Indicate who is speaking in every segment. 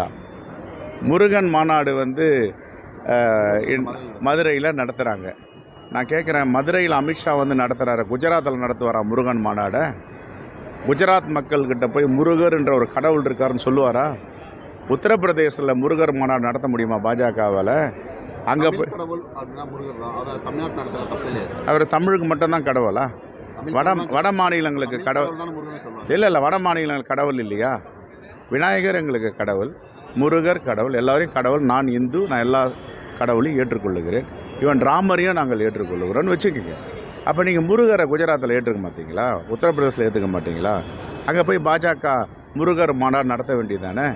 Speaker 1: Agenda Murugan மாநாடு வந்து மதுரையில் நடத்துகிறாங்க நான் கேட்குறேன் மதுரையில் அமித்ஷா வந்து நடத்துகிறாரு குஜராத்தில் நடத்துவாரா முருகன் மாநாடை? குஜராத் மக்கள்கிட்ட போய் முருகர் என்ற ஒரு கடவுள் இருக்காருன்னு சொல்லுவாரா? உத்தரப்பிரதேசத்தில் முருகர் மாநாடு நடத்த முடியுமா பாஜகவால்? அங்கே போய் அவர் தமிழுக்கு மட்டும்தான் கடவுளா? வட வட மாநிலங்களுக்கு கடவுள் இல்லை இல்லை வட மாநிலங்களுக்கு கடவுள் இல்லையா? விநாயகர் எங்களுக்கு கடவுள். முருகர் கடவுள் எல்லாரையும் கடவுள் நான் இந்து நான் எல்லா கடவுளையும் ஏற்றுக்கொள்ளுகிறேன். இவன் ராமரையும் நாங்கள் ஏற்றுக்கொள்ளுகிறோன்னு வச்சுக்கோங்க. அப்போ நீங்கள் முருகரை குஜராத்தில் ஏற்றுக்க மாட்டீங்களா? உத்தரப்பிரதேசில் ஏற்றுக்க மாட்டீங்களா? அங்கே போய் பாஜக முருகர் மாநாடு நடத்த வேண்டியதானே?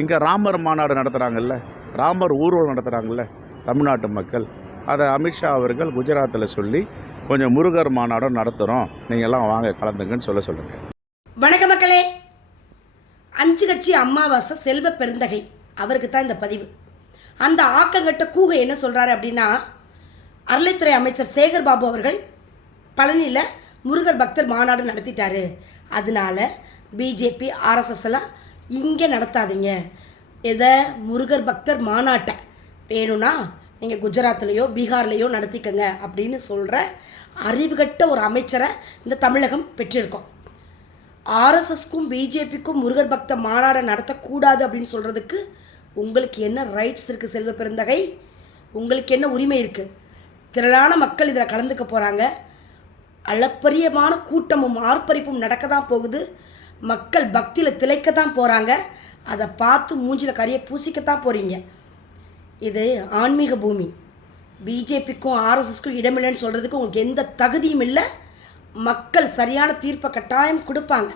Speaker 1: இங்கே ராமர் மாநாடு நடத்துகிறாங்கல்ல ராமர் ஊர்வலம் நடத்துகிறாங்கல்ல தமிழ்நாட்டு மக்கள். அதை அமித்ஷா அவர்கள் குஜராத்தில் சொல்லி கொஞ்சம் முருகர் மாநாடும் நடத்துகிறோம் நீங்கள் எல்லாம் வாங்க கலந்துங்கன்னு சொல்ல சொல்லுங்கள்
Speaker 2: வணக்க மக்களே. அஞ்சு கட்சி அமாவாசை செல்வ பெருந்தகை. அவருக்கு தான் இந்த பதிவு. அந்த ஆக்கங்கட்ட கூகை என்ன சொல்கிறாரு அப்படின்னா அறளைத்துறை அமைச்சர் சேகர் பாபு அவர்கள் பழனியில் முருகர் பக்தர் மாநாடு நடத்திட்டாரு. அதனால பிஜேபி ஆர்எஸ்எஸ் எல்லாம் இங்கே நடத்தாதீங்க. எதை? முருகர் பக்தர் மாநாட்டை. வேணும்னா நீங்கள் குஜராத்லேயோ பீகார்லேயோ நடத்திக்கங்க அப்படின்னு சொல்கிற அறிவுகட்ட ஒரு அமைச்சரை இந்த தமிழகம் பெற்றிருக்கோம். ஆர்எஸ்எஸ்க்கும் பிஜேபிக்கும் முருகர் பக்த மாநாடை நடத்தக்கூடாது அப்படின்னு சொல்கிறதுக்கு உங்களுக்கு என்ன ரைட்ஸ் இருக்குது செல்வ பெருந்தகை? உங்களுக்கு என்ன உரிமை இருக்குது திரளான மக்கள் இதில் கலந்துக்க போகிறாங்க அளப்பரியமான கூட்டமும் ஆர்ப்பரிப்பும் நடக்க தான் போகுது. மக்கள் பக்தியில் திளைக்க தான் போகிறாங்க அதை பார்த்து மூஞ்சில் கறியை பூசிக்கத்தான் போகிறீங்க இது ஆன்மீக பூமி. பிஜேபிக்கும் ஆர்எஸ்எஸ்க்கும் இடமில்லைன்னு சொல்கிறதுக்கு உங்களுக்கு எந்த தகுதியும் இல்லை. மக்கள் சரியான தீர்ப்பை கட்டாயம் கொடுப்பாங்க.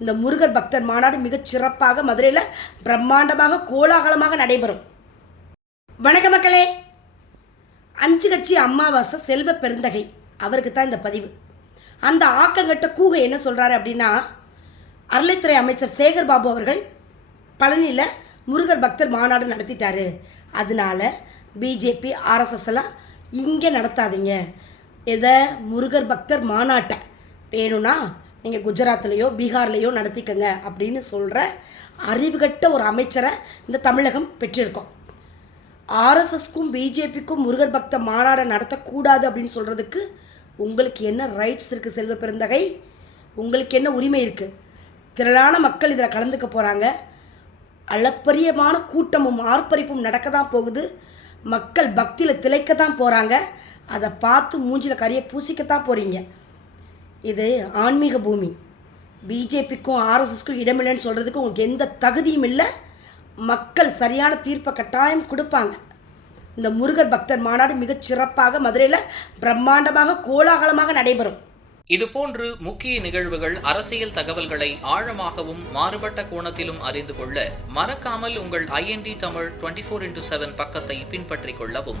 Speaker 2: இந்த முருகர் பக்தர் மாநாடு மிகச் சிறப்பாக மதுரையில் பிரம்மாண்டமாக கோலாகலமாக நடைபெறும். வணக்க மக்களே. அஞ்சு கட்சி அமாவாசை செல்வ பெருந்தகை. அவருக்கு தான் இந்த பதிவு. அந்த ஆக்கங்கட்ட கூகை என்ன சொல்கிறாரு அப்படின்னா அறளைத்துறை அமைச்சர் சேகர் பாபு அவர்கள் பழனியில் முருகர் பக்தர் மாநாடு நடத்திட்டாரு. அதனால பிஜேபி ஆர்எஸ்எஸ் எல்லாம் இங்கே நடத்தாதீங்க. எதை முருகர் பக்தர் மாநாட்டை வேணும்னா நீங்கள் குஜராத்லேயோ பீகார்லேயோ நடத்திக்கங்க அப்படின்னு சொல்கிற அறிவுகட்ட ஒரு அமைச்சரை இந்த தமிழகம் பெற்றிருக்கோம். ஆர்எஸ்எஸ்க்கும் பிஜேபிக்கும் முருகர் பக்த மாநாடை நடத்தக்கூடாது அப்படின்னு சொல்கிறதுக்கு உங்களுக்கு என்ன ரைட்ஸ் இருக்குது செல்வ பெருந்தகை? உங்களுக்கு என்ன உரிமை இருக்குது திரளான மக்கள் இதில் கலந்துக்க போகிறாங்க அளப்பரியமான கூட்டமும் ஆர்ப்பரிப்பும் நடக்க தான் போகுது. மக்கள் பக்தியில் திளைக்க தான் போகிறாங்க அதை பார்த்து மூஞ்சில் கறியை பூசிக்கத்தான் போகிறீங்க இது ஆன்மீக பூமி. பிஜேபிக்கும் ஆர்எஸ்எஸ்க்கும் இடமில்லைன்னு சொல்கிறதுக்கு உங்களுக்கு எந்த தகுதியும் இல்லை. மக்கள் சரியான தீர்ப்பை கட்டாயம் கொடுப்பாங்க. இந்த முருகர் பக்தர் மாநாடு மிகச் சிறப்பாக மதுரையில் பிரம்மாண்டமாக கோலாகலமாக நடைபெறும்.
Speaker 3: இதுபோன்று முக்கிய நிகழ்வுகள் அரசியல் தகவல்களை ஆழமாகவும் மாறுபட்ட கோணத்திலும் அறிந்து கொள்ள மறக்காமல் உங்கள் INT Tamil twenty four into seven பக்கத்தை பின்பற்றிக் கொள்ளவும்.